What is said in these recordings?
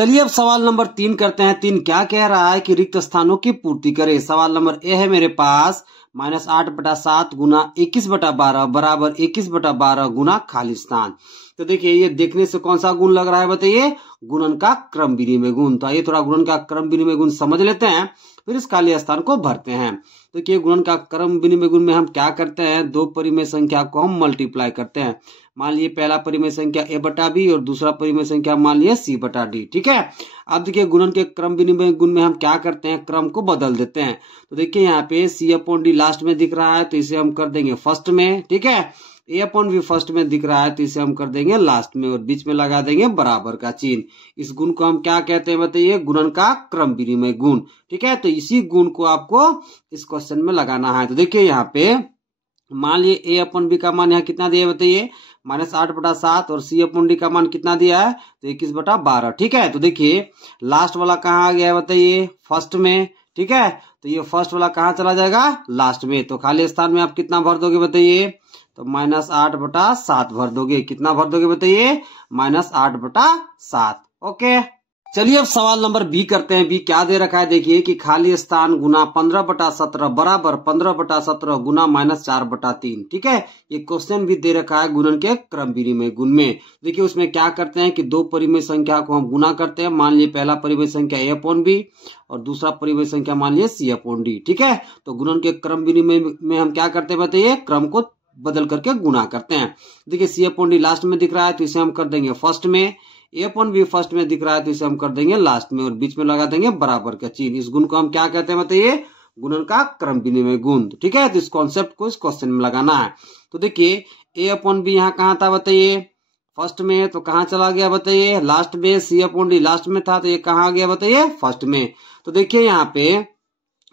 चलिए अब सवाल नंबर 3 करते हैं। 3 क्या कह रहा है कि रिक्त स्थानों की पूर्ति करे। सवाल नंबर ए है मेरे पास -8/7 गुना 21/12 बराबर 21/12 गुना खाली स्थान। तो देखिए ये देखने से कौन सा गुण लग रहा है बताइए, गुणन का क्रम विनिमय गुण। तो आइए थोड़ा गुणन का क्रम विनिमय गुण समझ लेते हैं, फिर इस खाली स्थान को भरते हैं। देखिए गुणन का क्रम विनिमय गुण में हम क्या करते हैं, दो परिमेय संख्या को हम मल्टीप्लाई करते हैं। मान लीजिए पहला परिमेय संख्या a/b और दूसरा परिमेय संख्या मान लीजिए c/d। ठीक है। अब देखिए गुणन के क्रम विनिमय गुण में हम क्या करते हैं, क्रम को बदल देते हैं। तो देखिए यहाँ पे c/d लास्ट में दिख रहा है तो इसे हम कर देंगे फर्स्ट में। ठीक है। a/b फर्स्ट में दिख रहा है तो इसे हम कर देंगे लास्ट में और बीच में लगा देंगे बराबर का चिन्ह। इस गुण को हम क्या कहते हैं बताइए, गुणन का क्रम विनिमय गुण। ठीक है। तो इसी गुण को आपको इस क्वेश्चन में लगाना है। तो देखिए यहाँ पे मान लीजिए a/b का मान यहाँ कितना दिया है बताइए, -8/7 और c/d का मान कितना दिया है तो 21/12। ठीक है। तो देखिए लास्ट वाला कहाँ आ गया है बताइए, फर्स्ट में। ठीक है। तो ये फर्स्ट वाला कहाँ चला जाएगा, लास्ट में। तो खाली स्थान में आप कितना भर दोगे बताइए, तो -8/7 भर दोगे। कितना भर दोगे बताइए, -8/7। ओके। चलिए अब सवाल नंबर बी करते हैं। बी क्या दे रखा है देखिए कि खाली स्थान गुना 15/17 बराबर 15/17 गुना -4/3। ठीक है। ये क्वेश्चन भी दे रखा है गुणन के क्रम विनिमय गुण में। देखिए उसमें क्या करते हैं कि दो परिमेय संख्या को हम गुना करते हैं। मान लीजिए पहला परिमेय संख्या a/b और दूसरा परिमेय संख्या मान लीजिए c/d। ठीक है। तो गुणन के क्रम विनिमय में हम क्या करते हैं बताइए, क्रम को बदल करके गुना करते हैं। देखिए c/d लास्ट में दिख रहा है तो इसे हम कर देंगे फर्स्ट में, a/b फर्स्ट में दिख रहा है तो इसे हम कर देंगे लास्ट में और बीच में लगा देंगे बराबर का चिन्ह। इस गुण को हम क्या कहते हैं बताइए, गुणन का क्रम विनिमय गुण। ठीक है। तो इस कॉन्सेप्ट को इस क्वेश्चन में लगाना है। तो देखिए a/b यहाँ कहाँ था बताइए, फर्स्ट में। तो कहाँ चला गया बताइए, लास्ट में। c/d लास्ट में था तो ये कहाँ आ गया बताइए, फर्स्ट में। तो देखिए यहाँ पे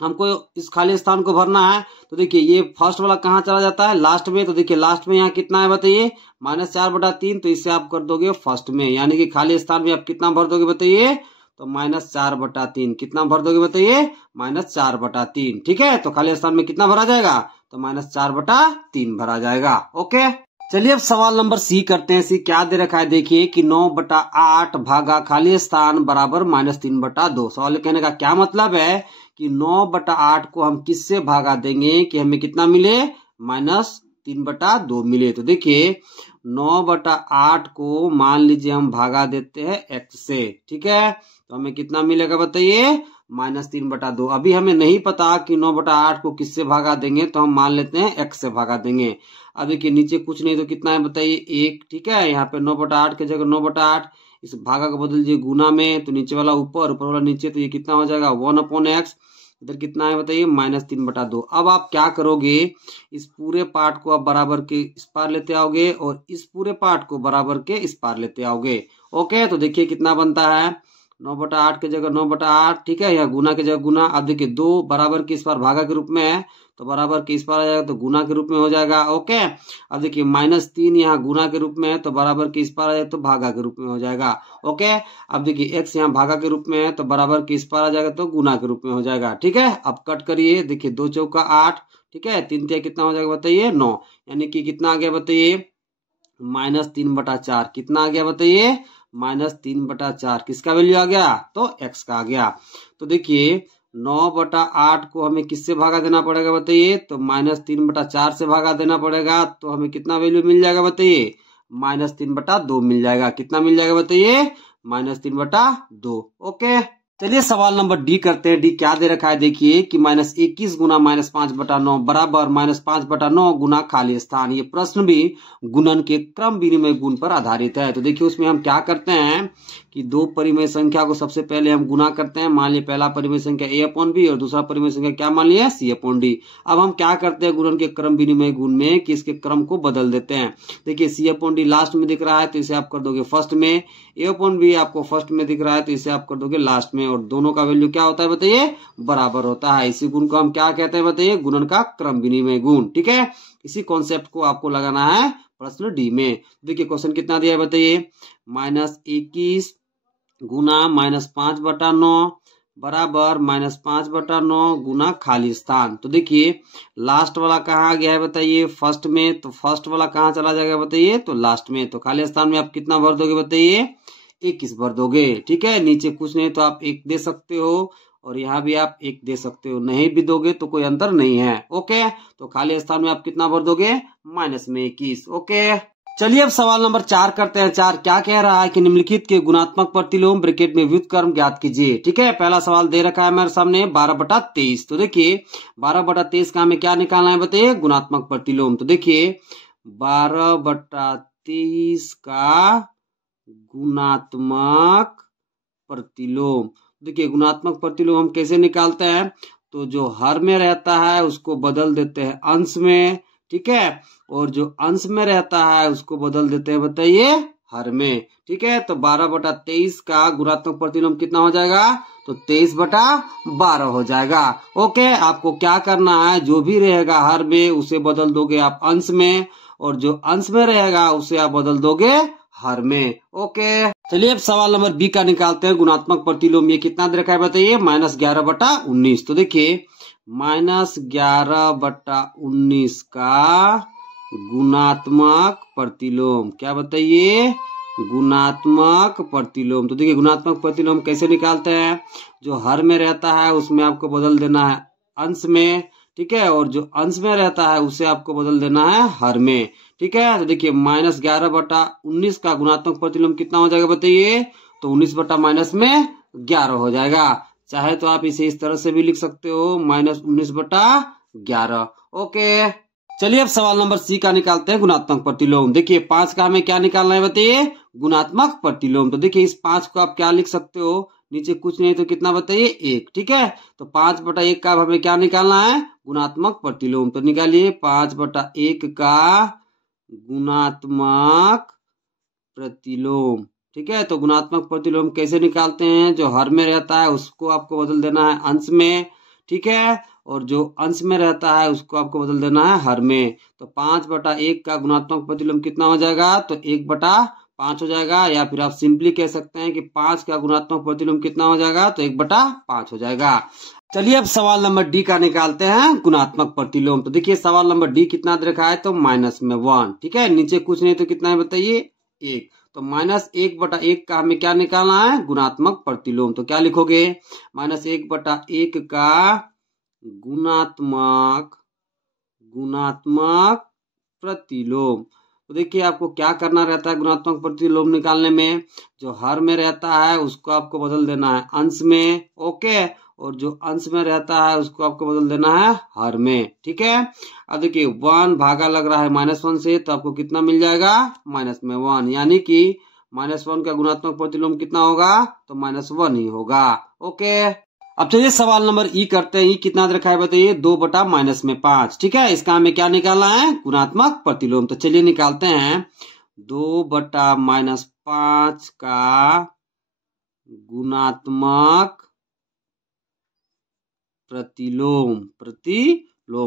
हमको इस खाली स्थान को भरना है। तो देखिए ये फर्स्ट वाला कहाँ चला जाता है, लास्ट में। तो देखिए लास्ट में यहाँ कितना है बताइए, -4/3। तो इसे आप कर दोगे फर्स्ट में, यानी कि खाली स्थान में आप कितना भर दोगे बताइए, तो -4/3। कितना भर दोगे बताइए, -4/3। ठीक है। तो खाली स्थान में कितना भरा जाएगा, तो -4/3 भरा जाएगा। ओके। चलिए अब सवाल नंबर सी करते हैं। सी क्या दे रखा है देखिए कि 9/8 भागा खाली स्थान बराबर -3/2। सवाल कहने का क्या मतलब है कि 9/8 को हम किससे भागा देंगे कि हमें कितना मिले, -3/2 मिले। तो देखिए 9/8 को मान लीजिए हम भागा देते हैं x से। ठीक है। तो हमें कितना मिलेगा बताइए, -3/2। अभी हमें नहीं पता कि 9/8 को किससे भागा देंगे, तो हम मान लेते हैं x से भागा देंगे। अब देखिए नीचे कुछ नहीं तो कितना है बताइए, 1। ठीक है। यहाँ पे 9/8 की जगह 9/8 इस भागा को बदल दीजिए गुना में, तो नीचे वाला ऊपर, ऊपर वाला नीचे, तो ये कितना हो जाएगा 1/x। इधर कितना है बताइए, -3/2। अब आप क्या करोगे, इस पूरे पार्ट को आप बराबर के इस पार लेते आओगे और इस पूरे पार्ट को बराबर के इस पार लेते आओगे। ओके। तो देखिए कितना बनता है, 9/8 की जगह 9/8। ठीक है। यहाँ गुना की जगह गुना। अब देखिए 2 बराबर के इस बार भागा के रूप में है तो बराबर के इस पार आ जाएगा तो गुना के रूप में हो जाएगा। ओके। अब देखिए -3 यहाँ गुना के रूप में है तो बराबर के इस पार आ जाएगा तो भागा के रूप में हो जाएगा। ओके। अब देखिए x यहाँ भागा के रूप में है तो बराबर के इस पार आ जाएगा तो गुना के रूप में हो जाएगा। ठीक है। अब कट करिए, देखिए 2 चौका 8। ठीक है। 3 तिया कितना हो जाएगा बताइए, 9। यानी कि कितना आ गया बताइए, -3/4। कितना आ गया बताइए, -3/4। किसका वैल्यू आ गया, तो x का आ गया। तो देखिए 9/8 को हमें किससे भागा देना पड़ेगा बताइए, तो -3/4 से भागा देना पड़ेगा। तो हमें कितना वैल्यू मिल जाएगा बताइए, -3/2 मिल जाएगा। कितना मिल जाएगा बताइए, -3/2। ओके। चलिए सवाल नंबर डी करते हैं। डी क्या दे रखा है देखिए कि -21 गुना -5/9 बराबर -5/9 गुना खाली स्थान। ये प्रश्न भी गुणन के क्रम विनिमय गुण पर आधारित है। तो देखिए उसमें हम क्या करते हैं कि दो परिमेय संख्या को सबसे पहले हम गुना करते हैं। मान लीजिए पहला परिमेय संख्या a/b और दूसरा परिमेय संख्या क्या मान लिया, c/d। अब हम क्या करते हैं गुणन के क्रम विनिमय गुण में कि इसके क्रम को बदल देते हैं। देखिए c/d लास्ट में दिख रहा है तो इसे आप कर दोगे फर्स्ट में, a/b आपको फर्स्ट में दिख रहा है तो इसे आप कर दोगे लास्ट में और दोनों का वैल्यू क्या होता है बताइए, बराबर होता है। इसी गुण को हम क्या कहते हैं बताइए, गुणन का क्रम विनिमय गुण। ठीक है। इसी कॉन्सेप्ट को आपको लगाना है प्रश्न डी में। देखिए क्वेश्चन कितना दिया है बताइए, -21 गुना -5/9 बराबर -5/9 गुना खाली स्थान। तो देखिए लास्ट वाला कहाँ आ गया है बताइए, फर्स्ट में। तो फर्स्ट वाला कहाँ चला जाएगा बताइए, तो लास्ट में। तो खाली स्थान में आप कितना भर दोगे बताइए, 21 भर दोगे। ठीक है, नीचे कुछ नहीं तो आप 1 दे सकते हो और यहाँ भी आप 1 दे सकते हो, नहीं भी दोगे तो कोई अंतर नहीं है। ओके, तो खाली स्थान में आप कितना भर दोगे, -21। ओके, चलिए अब सवाल नंबर 4 करते हैं। 4 क्या कह रहा है कि निम्नलिखित के गुणात्मक प्रतिलोम ब्रैकेट में व्युत्क्रम ज्ञात कीजिए। ठीक है, पहला सवाल दे रखा है मेरे सामने 12/23। तो देखिए 12/23 का हमें क्या निकालना है बताइए, गुणात्मक प्रतिलोम। तो देखिए 12/23 का गुणात्मक प्रतिलोम। देखिए गुणात्मक प्रतिलोम हम कैसे निकालते हैं, तो जो हर में रहता है उसको बदल देते हैं अंश में। ठीक है, और जो अंश में रहता है उसको बदल देते हैं बताइए हर में। ठीक है, तो 12/23 का गुणात्मक प्रतिलोम कितना हो जाएगा, तो 23/12 हो जाएगा। ओके, आपको क्या करना है, जो भी रहेगा हर में उसे बदल दोगे आप अंश में, और जो अंश में रहेगा उसे आप बदल दोगे हर में। ओके, चलिए अब सवाल नंबर बी का निकालते हैं। गुणात्मक प्रतिलोम ये कितना दे रखा है बताइए, -11/19। तो देखिए -11/19 का गुणात्मक प्रतिलोम क्या बताइए, गुणात्मक प्रतिलोम। तो देखिए गुणात्मक प्रतिलोम कैसे निकालते हैं, जो हर में रहता है उसमें आपको बदल देना है अंश में। ठीक है, और जो अंश में रहता है उसे आपको बदल देना है हर में। ठीक है, तो देखिए -11/19 का गुणात्मक प्रतिलोम कितना हो जाएगा बताइए, तो 19/-11 हो जाएगा। चाहे तो आप इसे इस तरह से भी लिख सकते हो, -19/11। ओके, चलिए अब सवाल नंबर सी का निकालते हैं, गुणात्मक प्रतिलोम। देखिए 5 का हमें क्या निकालना है बताइए, गुणात्मक प्रतिलोम। तो देखिए इस 5 को आप क्या लिख सकते हो, नीचे कुछ नहीं तो कितना बताइए 1। ठीक है, तो 5/1 का हमें क्या निकालना है, गुणात्मक प्रतिलोम। तो निकालिए 5/1 का गुणात्मक प्रतिलोम। ठीक है, तो गुणात्मक प्रतिलोम कैसे निकालते हैं, जो हर में रहता है उसको आपको बदल देना है अंश में। ठीक है, और जो अंश में रहता है उसको आपको बदल देना है हर में। तो 5/1 का गुणात्मक प्रतिलोम कितना हो जाएगा, तो 1/5 हो जाएगा, या फिर आप सिंपली कह सकते हैं कि 5 का गुणात्मक प्रतिलोम कितना हो जाएगा, तो 1/5 हो जाएगा। चलिए अब सवाल नंबर डी का निकालते हैं, गुणात्मक प्रतिलोम। तो देखिए सवाल नंबर डी कितना दे रखा है, तो -1। ठीक है, नीचे कुछ नहीं तो कितना है बताइए 1। तो -1/1 का हमें क्या निकालना है, गुणात्मक प्रतिलोम। तो क्या लिखोगे, -1/1 का गुणात्मक प्रतिलोम। तो देखिए आपको क्या करना रहता है गुणात्मक प्रतिलोम निकालने में, जो हर में रहता है उसको आपको बदल देना है अंश में। ओके, और जो अंश में रहता है उसको आपको बदल देना है हर में। ठीक है, अब देखिए 1 भागा लग रहा है -1 से, तो आपको कितना मिल जाएगा, -1, यानी कि -1 का गुणात्मक प्रतिलोम कितना होगा, तो -1 ही होगा। ओके, अब चलिए सवाल नंबर ई करते हैं। ई कितना रखा है बताइए, 2/-5। ठीक है, इसका हमें क्या निकालना है, गुणात्मक प्रतिलोम। तो चलिए निकालते हैं, 2/-5 का गुणात्मक प्रतिलोम।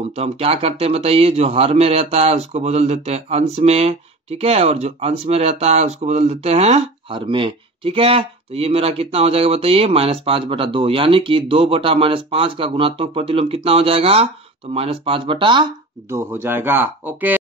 तो हम क्या करते हैं बताइए, जो हर में रहता है उसको बदल देते हैं अंश में। ठीक है, और जो अंश में रहता है उसको बदल देते हैं हर में। ठीक है, तो ये मेरा कितना हो जाएगा बताइए, -5/2, यानी कि 2/-5 का गुणात्मक प्रतिलोम कितना हो जाएगा, तो -5/2 हो जाएगा। ओके।